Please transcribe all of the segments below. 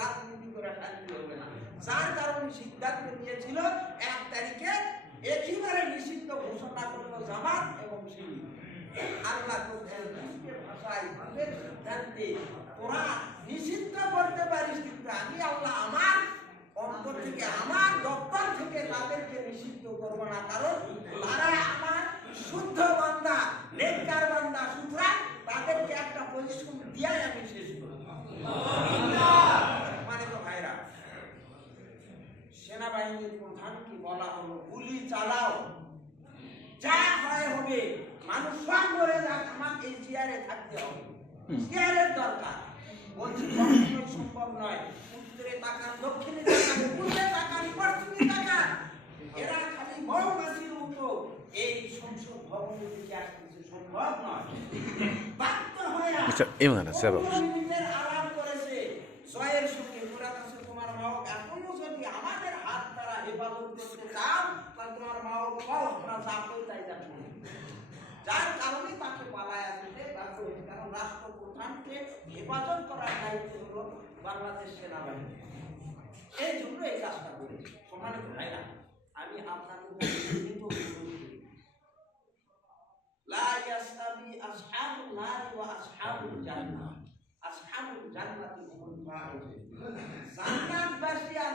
রাজনীতি শান্তি হবে না যার কারণে সিদ্ধান্ত নিয়েছিল এক তারিখে একেবারে নিষিদ্ধ ঘোষণা করল জামাত এবং শিবির তোরা পারিস কিন্তু আমি আল্লাহ আমার অন্তর থেকে আমার দপ্তর থেকে তাদেরকে নিষিদ্ধ করব না কারণ আমার শুদ্ধ বান্দা নেককার বান্দা সুতরাং তাদেরকে একটা পজিশন দিয়ে আমি শেষ করব। সেনাবাহিনীর প্রধানকে বলা হলো গুলি চালাও। যা হয় হবে মানুষ সব মরে যাক আমার এই চেয়ারে থাকতে হবে। চেয়ারের দরকার। বলছি সম্ভব নয়। উত্তরে তাকান দক্ষিণে তাকান পূর্বে তাকান পশ্চিমে তাকান। এরা খালি মৌমাছির মতো। এই সংসদ ভবনের দিকে আসতেছে সম্ভব নয়। বাধ্য হয়ে আচ্ছা এমন আছে বাবু পনেরো মিনিটের আলাপ করেছে জয়ের সঙ্গে তোরা কাছে তোমার মা বাবা এখনও যদি আমাদের হাত দ্বারা হেফাজত করতে চাও, তাহলে তোমার মা বাবা পাও না যা করে তাই যা করো। যার কারণে তাকে পালায় আসতে বাধ্য হয়েছে কারণ রাষ্ট্রপ্রধানকে হেফাজত করার দায়িত্ব হলো বাংলাদেশ সেনাবাহিনী। এই জন্য এই কাজটা করেছি। সম্মানিত ভাইরা, আমি আপনাদের করি। লা ওয়া আসহাবুল জান্নাতবাসী আর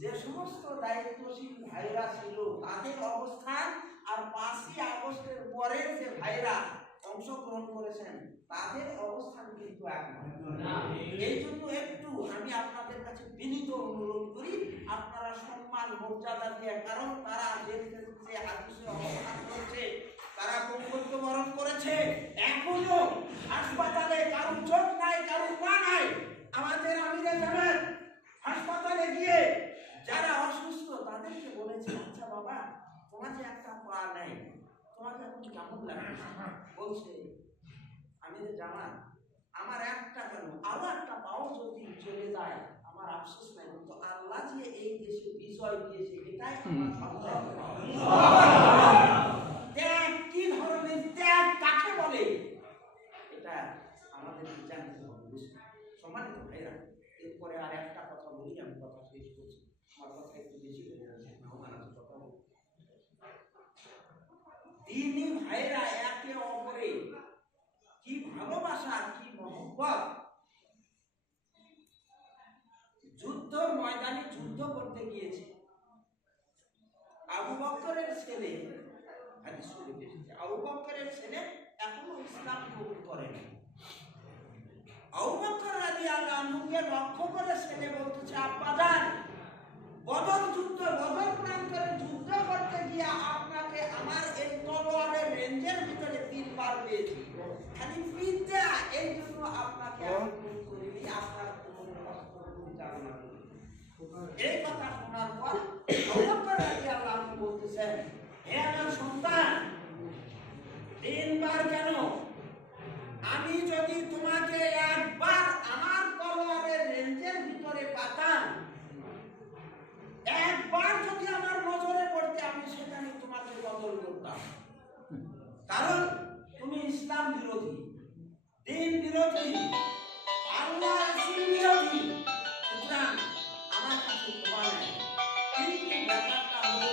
যে সমস্ত দায়িত্বশীল ভাইরা ছিল তাদের অবস্থান আর পাঁচই আগস্টের পরে যে ভাইরা অংশগ্রহণ করেছেন তাদের অবস্থান কিন্তু এক এই জন্য একটু আমি আপনাদের কাছে বিনীত অনুরোধ করি আপনারা সম্মান মর্যাদা দিয়ে কারণ তারা যে হাদিসে অবস্থান করছে তারা কর্তব্য বরণ করেছে। এখনও হাসপাতালে কারও চোখ নাই আমাদের আমিরে জানেন হাসপাতালে গিয়ে যারা অসুস্থ তাদেরকে বলেছে আচ্ছা বাবা তোমার যে একটা পা নাই তোমাকে এখন কেমন লাগে বলছে আমি যে জামাত আমার একটা কেন? আরও একটা পাও যদি চলে যায় আমার আফসোস নাই। কিন্তু আল্লাহ যে এই দেশে বিজয় দিয়েছে এটাই আমার। ত্যাগ কি ধরনের ত্যাগ কাকে বলে? এটা আমাদের জানতে হবে সম্মানিত ভাইরা এরপরে আর একটা কথা বলি আমি কথা শেষ করছি। আমার কথা একটু বেশি হয়ে যাচ্ছে মেহমান আছে কথা বলব। দিনী ভাইরা একে অপরে কি ভালোবাসা, কি মহব্বত? যুদ্ধ ময়দানে যুদ্ধ করতে গিয়েছে। আবু বক্করের ছেলে, হাদিস শরীফে আবু বক্করের ছেলে এখনও ইসলাম কবুল করেনি আবু বক্কর রাদিয়াল্লাহু আনহুকে লক্ষ্য করে ছেলে বলতেছে, আব্বা বদর যুদ্ধ বদর প্রান্তরে যুদ্ধ করতে গিয়ে আপনাকে আমার এই তলোয়ারের রেঞ্জের ভিতরে তিনবার পেয়েছি খালি বিদ্যা এই জন্য আপনাকে আমি করিনি আপনার কোনো এই কথা শোনার পর রাদিয়াল্লাহু বলতেছেন হে আমার সন্তান তিনবার কেন? আমি যদি তোমাকে একবার আমার তলোয়ারের রেঞ্জের ভিতরে পাতাম একবার যদি আমার নজরে পড়তে আমি সেখানে তোমাকে বদল করতাম। কারণ তুমি ইসলাম বিরোধী। বিরোধী আল্লাহ বিরোধী সুতরাং আমার কাছে ক্ষমা নাই কিন্তু ব্যাপারটা হলো